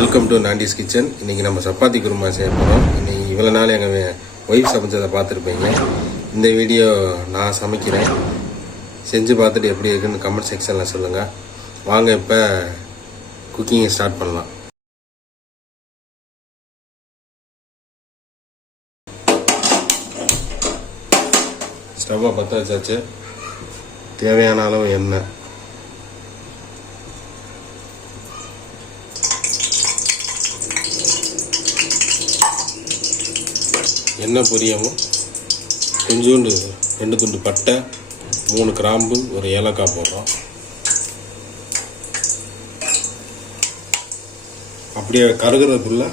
Welcome to நாண்டிஸ் kitchen இன்றைக்கி நம்ம சப்பாத்தி குருமா செய்ய போகிறோம் இன்றைக்கி இவ்வளோ நாள் எங்கள் ஒய்ஃப் சமைச்சதை பார்த்துருப்பீங்க. இந்த வீடியோ நான் சமைக்கிறேன். செஞ்சு பார்த்துட்டு எப்படி இருக்குன்னு கமெண்ட் செக்ஷனில் சொல்லுங்கள் வாங்க இப்போ குக்கிங்கை ஸ்டார்ட் பண்ணலாம். ஸ்டவ்வை பற்ற வச்சாச்சு. தேவையான அளவு எண்ணெய். என்ன பொரியாமோ கொஞ்சோண்டு ரெண்டு துண்டு பட்டை மூணு கிராம்பு ஒரு ஏலக்காய் போடுறோம். அப்படியே கருகிறதுக்குள்ள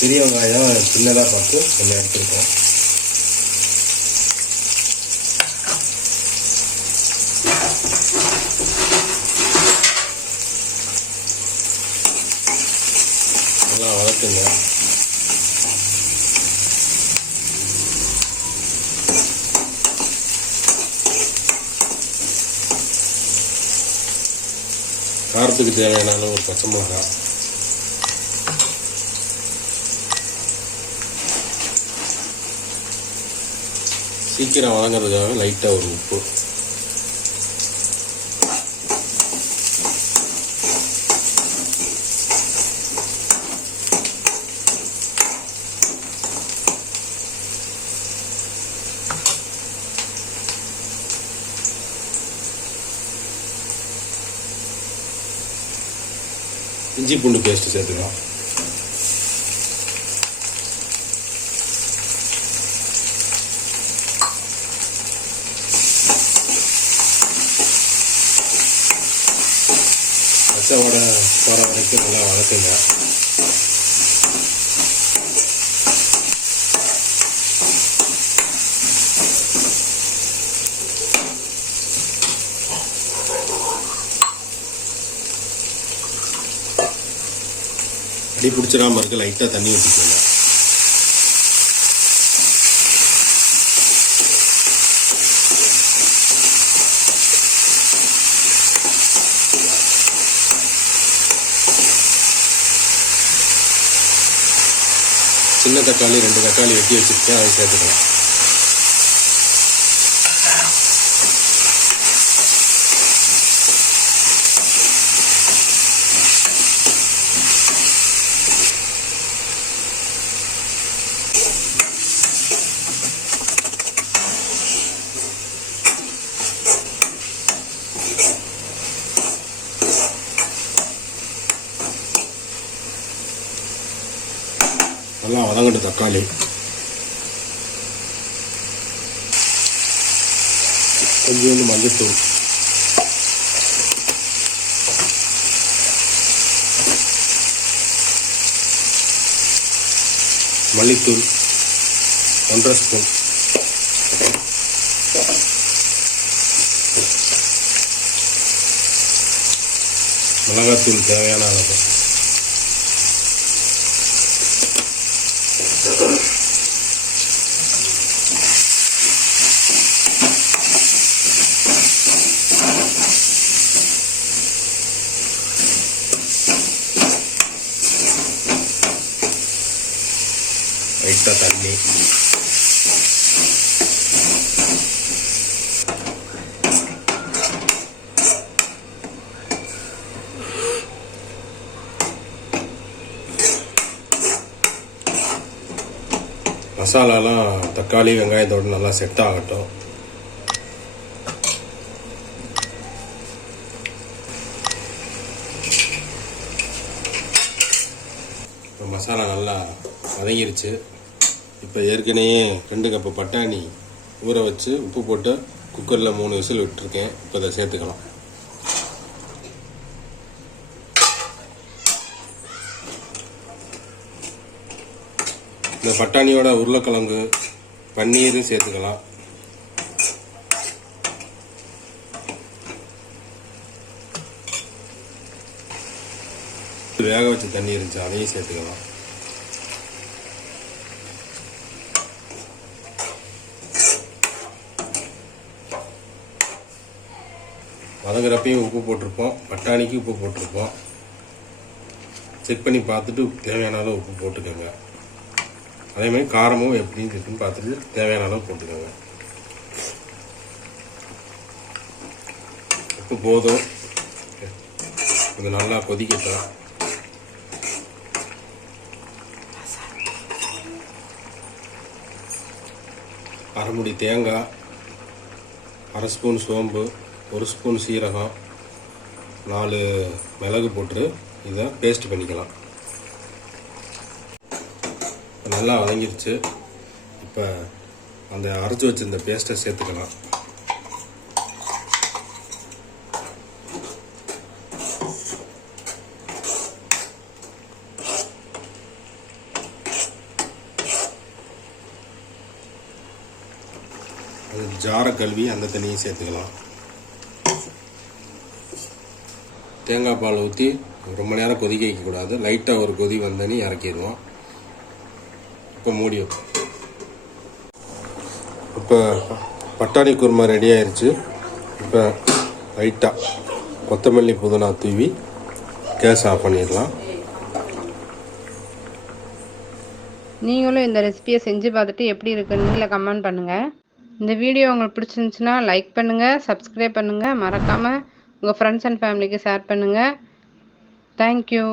பெரிய வெங்காயம் சின்னதாக பார்த்து கொஞ்சம் எடுத்துருக்கோம். நல்லா வளர்த்துங்க காரத்துக்கு தேவையான அளவு ஒரு பச்சை மிளகாய் சீக்கிரம் வழங்குறதுக்காக லைட்டாக ஒரு உப்பு. இஞ்சி பூண்டு பேஸ்ட் சேர்த்துக்கலாம் பச்சை வடை போகிற வரைக்கும் நல்லா வதக்குங்க. அடி பிடிச்சிடாமல் இருக்க லைட்டாக தண்ணி ஊற்றிக்கோங்க சின்ன தக்காளி ரெண்டு தக்காளி வெட்டி வச்சுருக்கேன் அதை சேர்த்துக்கலாம். நல்லா வதங்கட்டும் தக்காளி. கொஞ்சோண்டு மஞ்சத்தூள். மல்லித்தூள். ஒன்றரை ஸ்பூன். மிளகாத்தூள் தேவையான அளவு. லைட்டாக தண்ணி மசாலாலாம் தக்காளி வெங்காயத்தோடு நல்லா செட் ஆகட்டும். இப்போ மசாலா நல்லா வதங்கிருச்சு. இப்போ ஏற்கனவே ரெண்டு கப்பு பட்டாணி ஊற வச்சு உப்பு போட்டு குக்கரில் மூணு விசில் விட்டுருக்கேன். இப்போ அதை சேர்த்துக்கலாம். இந்த பட்டாணியோட உருளைக்கிழங்கு பன்னீரும் சேர்த்துக்கலாம். வேக வச்ச தண்ணி இருந்துச்சு அதையும் சேர்த்துக்கலாம். வதங்குறப்பையும் உப்பு போட்டிருப்போம் பட்டாணிக்கு உப்பு போட்டிருப்போம். செக் பண்ணி பார்த்துட்டு தேவையான அளவு உப்பு போட்டுக்கோங்க. அதேமாதிரி காரமும் எப்படி இருக்குன்னு பார்த்துட்டு தேவையான அளவு போட்டுக்கோங்க. உப்பு போதும். இது நல்லா கொதிக்கட்டும். அரைமுடி தேங்காய் அரை ஸ்பூன் சோம்பு ஒரு ஸ்பூன் சீரகம் நாலு மிளகு போட்டு இதை பேஸ்ட் பண்ணிக்கலாம். நல்லா வதங்கிருச்சு இப்போ அந்த அரைச்சி வச்சிருந்த பேஸ்ட்டை சேர்த்துக்கலாம். அது ஜாரை கழுவி அந்த தண்ணியும் சேர்த்துக்கலாம். தேங்காய் பால் ஊற்றி ரொம்ப நேரம் கொதிக்க வைக்கக்கூடாது. லைட்டாக ஒரு கொதி வந்தோன்னே இறக்கிடுவோம். இப்போ மூடி வைப்போம். இப்போ பட்டாணி குருமா ரெடி ஆயிடுச்சு இப்போ லைட்டாக கொத்தமல்லி புதினா தூவி கேஸ் ஆஃப் பண்ணிடலாம். நீங்களும் இந்த ரெசிபியை செஞ்சு பார்த்துட்டு எப்படி இருக்குன்னு இல்லை கமெண்ட் பண்ணுங்கள் இந்த வீடியோ உங்களுக்கு பிடிச்சிருந்துச்சுன்னா லைக் பண்ணுங்கள் சப்ஸ்கிரைப் பண்ணுங்கள் மறக்காமல் உங்கள் ஃப்ரெண்ட்ஸ் அண்ட் ஃபேமிலிக்கு ஷேர் பண்ணுங்கள் தேங்க்யூ